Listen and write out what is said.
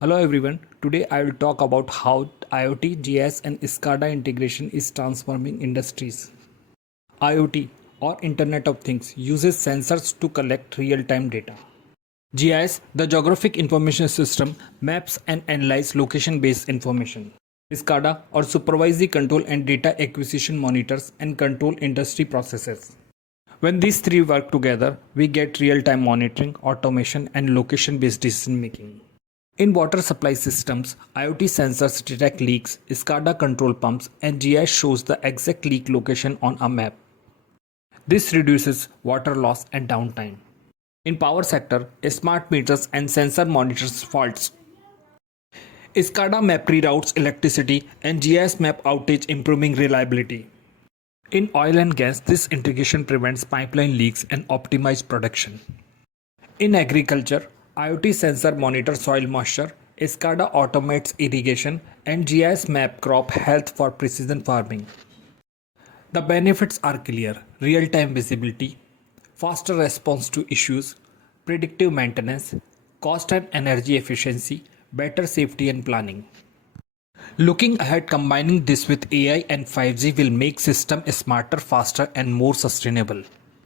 Hello everyone, today I will talk about how IoT, GIS and SCADA integration is transforming industries. IoT or Internet of Things uses sensors to collect real-time data. GIS, the Geographic Information System, maps and analyzes location-based information. SCADA or supervisory control and data acquisition monitors and control industry processes. When these three work together, we get real-time monitoring, automation and location-based decision making. In water supply systems, IoT sensors detect leaks, SCADA control pumps, and GIS shows the exact leak location on a map. This reduces water loss and downtime. In power sector, smart meters and sensor monitors faults. SCADA map reroutes electricity and GIS map outage, improving reliability. In oil and gas, this integration prevents pipeline leaks and optimizes production. In agriculture, IoT sensor monitors soil moisture, SCADA automates irrigation, and GIS map crop health for precision farming. The benefits are clear: real-time visibility, faster response to issues, predictive maintenance, cost and energy efficiency, better safety and planning. Looking ahead, combining this with AI and 5G will make systems smarter, faster, and more sustainable.